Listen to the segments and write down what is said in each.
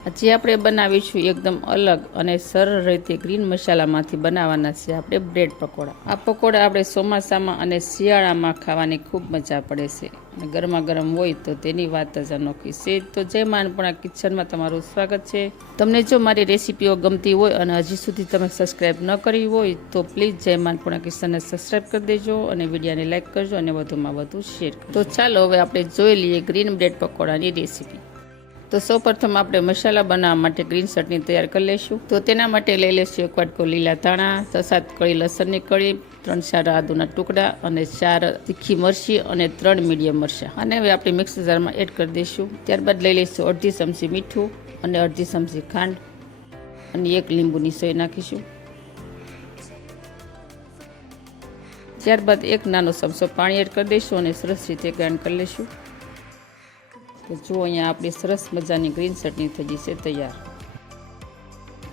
આજે આપણે બનાવીશું એકદમ અલગ અને સરળ રીતે ગ્રીન મસાલામાંથી બનાવવાના છે આપણે બ્રેડ પકોડા. આ પકોડા આપણે ચોમાસામાં અને શિયાળામાં ખાવાની ખૂબ મજા પડે છે. અને ગરમા ગરમ હોય તો તેની વાત જ અનોખી છે. તો જય માનપણા કિચનમાં તમારું સ્વાગત છે. તમને જો મારી રેસીપીઓ ગમતી હોય અને હજી સુધી તમે સબસ્ક્રાઈબ ન કરી હોય તો પ્લીઝ જય માનપણા કિચનને સબસ્ક્રાઈબ કરી દેજો અને વિડીયોને લાઇક કરજો અને વધુમાં વધુ શેર તો ચાલો હવે આપણે જોઈ લઈએ ગ્રીન બ્રેડ પકોડાની રેસીપી તો સૌપ્રથમ આપણે મસાલા બનાવવા માટે ગ્રીન ચટણી તૈયાર કરી લઈશું. તો તેના માટે લઈ લઈશું એક વાટકો લીલા ધાણા, છ સાત કળી લસણની કળી, ત્રણ ચાર આદુના ટુકડા અને ચાર તીખી મરચી અને ત્રણ મીડિયમ મરચા. અને હવે આપણે મિક્સ જારમાં એડ કરી દઈશું. ત્યારબાદ લઈ લઈશું અડધી ચમચી મીઠું અને અડધી ચમચી ખાંડ અને એક લીંબુની સોય નાખીશું. ત્યારબાદ એક નાનો ચમચો પાણી એડ કરી દઈશું અને સરસ રીતે ગ્રાઇન્ડ કરી લઈશું. તો જુઓ અહીંયા આપણી સરસ મજાની ગ્રીન ચટણી થઈ ગઈ છે, તૈયાર.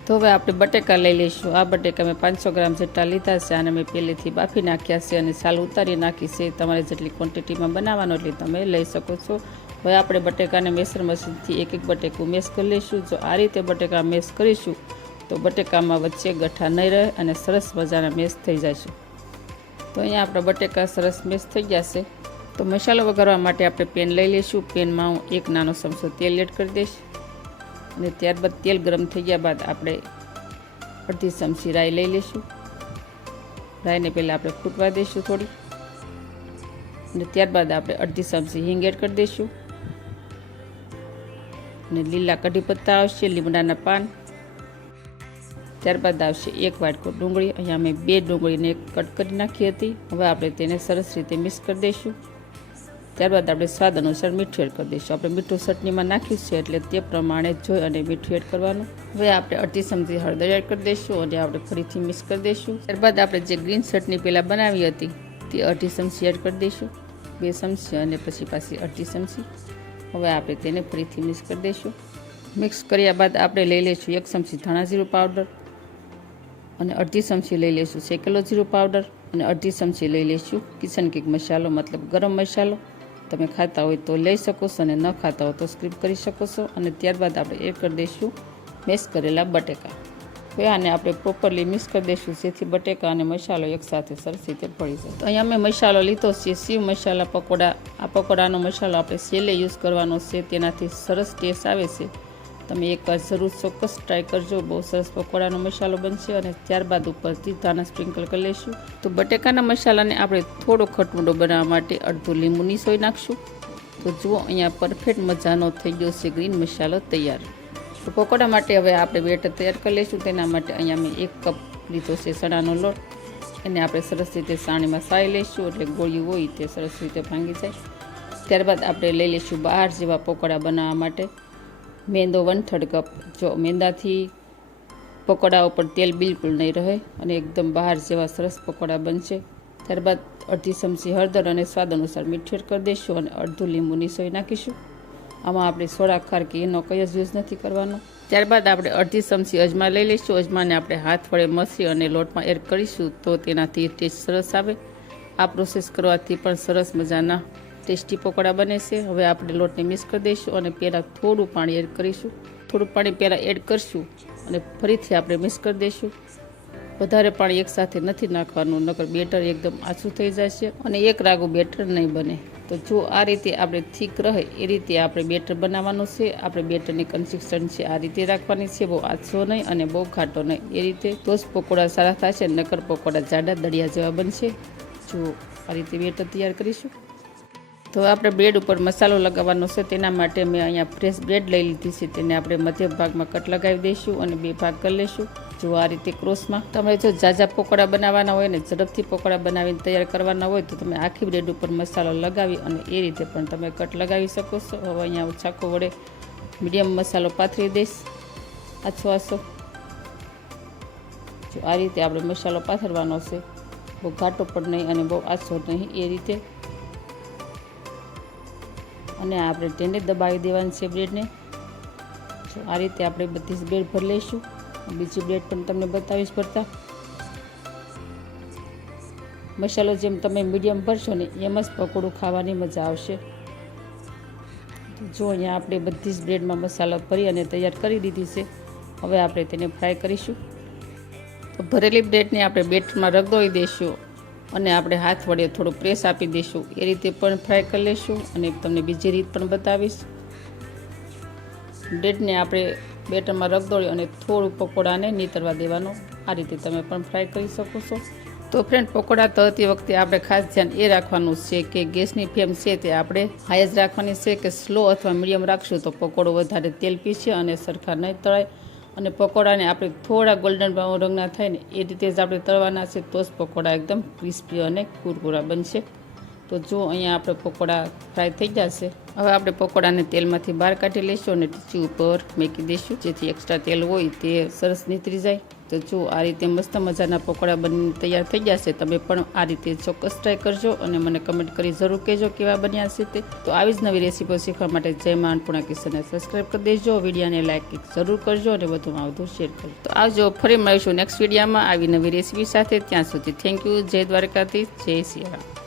તો હવે આપણે બટેકા લઈ લઈશું. આ બટેકા મેં પાંચસો ગ્રામ જેટલા લીધા છે અને મેં પહેલેથી બાફી નાખ્યા છે અને સાલ ઉતારી નાખી છે. તમારે જેટલી ક્વોન્ટિટીમાં બનાવવાનો એટલી તમે લઈ શકો છો. હવે આપણે બટેકાને મેસર મશીનથી એક એક બટેકું મેસ કરી લઈશું. જો આ રીતે બટેકા મેસ કરીશું, તો બટેકામાં વચ્ચે ગઠ્ઠા નહીં રહે અને સરસ મજાના મેશ થઈ જશે. તો અહીંયા આપણા બટેકા સરસ મેશ થઈ ગયા છે. તો મસાલો વઘારવા માટે આપણે પેન લઈ લઈશું. પેનમાં હું એક નાનો ચમચો તેલ એડ કરી દઈશ. અને ત્યારબાદ તેલ ગરમ થઈ ગયા બાદ આપણે અડધી ચમચી રાઈ લઈ લઈશું. રાઈને પહેલાં આપણે ફૂટવા દઈશું થોડી. અને ત્યારબાદ આપણે અડધી ચમચી હિંગ એડ કરી દઈશું. અને લીલા કઢી પત્તા આવશે, લીમડાના પાન. ત્યારબાદ આવશે એક વાટકો ડુંગળી. અહીંયા મેં બે ડુંગળીને કટ કરી નાખી હતી. હવે આપણે તેને સરસ રીતે મિક્સ કરી દઈશું. ત્યારબાદ આપણે સ્વાદ અનુસાર મીઠું એડ કરી દઈશું. આપણે મીઠું ચટણીમાં નાખ્યું છે એટલે તે પ્રમાણે જોઈ અને મીઠું એડ કરવાનું. હવે આપણે અડધી ચમચી હળદર એડ કરી દઈશું અને આપણે ફરીથી મિક્સ કરી દઈશું. ત્યારબાદ આપણે જે ગ્રીન ચટણી પહેલાં બનાવી હતી, તે અડધી ચમચી એડ કરી દઈશું. બે ચમચી અને પછી પાછી અડધી ચમચી. હવે આપણે તેને ફરીથી મિક્સ કરી દઈશું. મિક્સ કર્યા બાદ આપણે લઈ લઈશું એક ચમચી ધાણા જીરું પાવડર અને અડધી ચમચી લઈ લઈશું શેકેલો જીરું પાવડર અને અડધી ચમચી લઈ લઈશું કિચન કિક મસાલો, મતલબ ગરમ મસાલો. તમે ખાતા હોય તો લઈ શકો છો અને ન ખાતા હોય તો સ્ક્રીપ કરી શકો છો. અને ત્યારબાદ આપણે એડ કરી દઈશું મેશ કરેલા બટેકા. હવે આને આપણે પ્રોપરલી મિક્સ કરી દઈશું, જેથી બટેકા અને મસાલો એકસાથે સરસ રીતે ભળી જાય. તો અહીંયા મેં મસાલો લીધો છે સીવ મસાલા પકોડા. આ પકોડાનો મસાલો આપણે સેલે યુઝ કરવાનો છે, તેનાથી સરસ ટેસ્ટ આવે છે. તમે એકવાર જરૂર ચોક્કસ ટ્રાય કરજો. બહુ સરસ પકોડાનો મસાલો બનશે અને ત્યારબાદ ઉપરથી ધાણા સ્પ્રિંકલ કરી લઈશું. તો બટેકાના મસાલાને આપણે થોડો ખટમૂડો બનાવવા માટે અડધું લીંબુની સોય નાખશું. તો જુઓ, અહીંયા પરફેક્ટ મજાનો થઈ ગયો છે ગ્રીન મસાલો તૈયાર. તો પકોડા માટે હવે આપણે બેટર તૈયાર કરી લઈશું. તેના માટે અહીંયા મેં એક કપ લીધો છે સડાનો લોટ. એને આપણે સરસ રીતે સાણીમાં સાઈ લઈશું એટલે ગોળી હોય તે સરસ રીતે ભાંગી જાય. ત્યારબાદ આપણે લઈ લઈશું બહાર જેવા પકોડા બનાવવા માટે. મેંદો વન થર્ડ કપ જો મેંદાથી પકોડા ઉપર તેલ બિલકુલ નહીં રહે અને એકદમ બહાર જેવા સરસ પકોડા બનશે. ત્યારબાદ અડધી ચમચી હળદર અને સ્વાદ અનુસાર મીઠેર કરી દઈશું અને અડધું લીંબુની સોય નાખીશું. આમાં આપણે સોડા, ખાર કે એનો કંઈ જ યુઝ નથી કરવાનો. ત્યારબાદ આપણે અડધી ચમચી અજમા લઈ લઈશું. અજમાને આપણે હાથ વડે મસી અને લોટમાં એડ કરીશું તો તેનાથી ટેસ્ટ સરસ આવે. આ પ્રોસેસ કરવાથી પણ સરસ મજાના ટેસ્ટી પકોડા બને છે. હવે આપણે લોટને મિક્સ કરી દઈશું અને પહેલાં થોડું પાણી એડ કરીશું. થોડું પાણી પહેલાં એડ કરીશું અને ફરીથી આપણે મિક્સ કરી દઈશું. વધારે પાણી એકસાથે નથી નાખવાનું, નકર બેટર એકદમ આછું થઈ જશે અને એક રાગું બેટર નહીં બને. તો જો આ રીતે આપણે થીક રહે એ રીતે આપણે બેટર બનાવવાનું છે. આપણે બેટરની કન્સિસ્ટન્સી આ રીતે રાખવાની છે. બહુ આછો નહીં અને બહુ ઘાટો નહીં. એ રીતે જ પકોડા સારા થશે, નકર પકોડા જાડા દળિયા જેવા બનશે. જો આ રીતે બેટર તૈયાર કરીશું. તો આપણે બ્રેડ ઉપર મસાલો લગાવવાનો છે, તેના માટે મેં અહીંયા ફ્રેશ બ્રેડ લઈ લીધી છે, તેને આપણે મધ્ય ભાગમાં કટ લગાવી દઈશું અને બે ભાગ કરી લઈશું. જો આ રીતે ક્રોસમાં તમે જો ઝાઝા પકોડા બનાવવાના હોય ને ઝડપથી પકોડા બનાવીને તૈયાર કરવાના હોય તો તમે આખી બ્રેડ ઉપર મસાલો લગાવી અને એ રીતે પણ તમે કટ લગાવી શકો છો. હવે અહીંયા ચાકો વડે મીડિયમ મસાલો પાથરી દઈશ. આછો આછો. જો આ રીતે આપણે મસાલો પાથરવાનો છે, બહુ ઘાટો પણ નહીં અને બહુ આછો નહીં, એ રીતે અને આપણે તેને દબાવી દેવાની છે બ્રેડને. તો આ રીતે આપણે બધી જ બ્રેડ ભરી લઈશું. બીજી બ્રેડ પણ તમને બતાવીશ ભરતા મસાલો જેમ તમે મીડિયમ ભરશો ને એમ જ પકોડું ખાવાની મજા આવશે. જો અહીંયા આપણે બધી જ બ્રેડમાં મસાલો ભરી અને તૈયાર કરી દીધી છે. હવે આપણે તેને ફ્રાય કરીશું. ભરેલી બ્રેડને આપણે બેટરમાં રગદોઈ દઈશું. અને આપણે હાથ વડે થોડો પ્રેસ આપી દઈશું. એ રીતે પણ ફ્રાય કરી લઈશું અને તમને બીજી રીત પણ બતાવીશ. બ્રેડને આપણે બેટરમાં રગદોળી અને થોડું પકોડાને નીતરવા દેવાનો. આ રીતે તમે પણ ફ્રાય કરી શકો છો. તો ફ્રેન્ડ પકોડા તળતી વખતે આપણે ખાસ ધ્યાન એ રાખવાનું છે કે ગેસની ફ્લેમ છે તે આપણે હાઈ જ રાખવાની છે કે સ્લો અથવા મીડિયમ રાખશું તો પકોડો વધારે તેલ પીશે અને સરખા નહીં તળાય. અને પકોડાને આપણે થોડા ગોલ્ડન બ્રાઉન રંગના થાય ને એ રીતે જ આપણે તળવાના છે, તો જ પકોડા એકદમ ક્રિસ્પી અને કુરકુરા બનશે. તો જો અહીંયા આપણે પકોડા ફ્રાય થઈ જશે હવે આપણે પકોડાને તેલમાંથી બહાર કાઢી લઈશું અને ટીચી ઉપર મેકી દઈશું, જેથી એક્સ્ટ્રા તેલ હોય તે સરસ નીતરી જાય. તો જો આ રીતે મસ્ત મજાના પકોડા બનીને તૈયાર થઈ ગયા છે, તમે પણ આ રીતે ચોક્કસ ટ્રાય કરજો અને મને કમેન્ટ કરી જરૂર કહેજો કેવા બન્યા છે તે. તો આવી જ નવી રેસીપીઓ શીખવા માટે જય મા અન્નપૂર્ણા કિચનને સબસ્ક્રાઈબ કરી દેજો, વિડીયાને લાઇક જરૂર કરજો અને વધુમાં વધુ શેર કરજો. તો આવજો, ફરી મળીશું નેક્સ્ટ વિડીયામાં આવી નવી રેસીપી સાથે. ત્યાં સુધી થેન્ક યુ જય દ્વારકાથી જય સિયારામ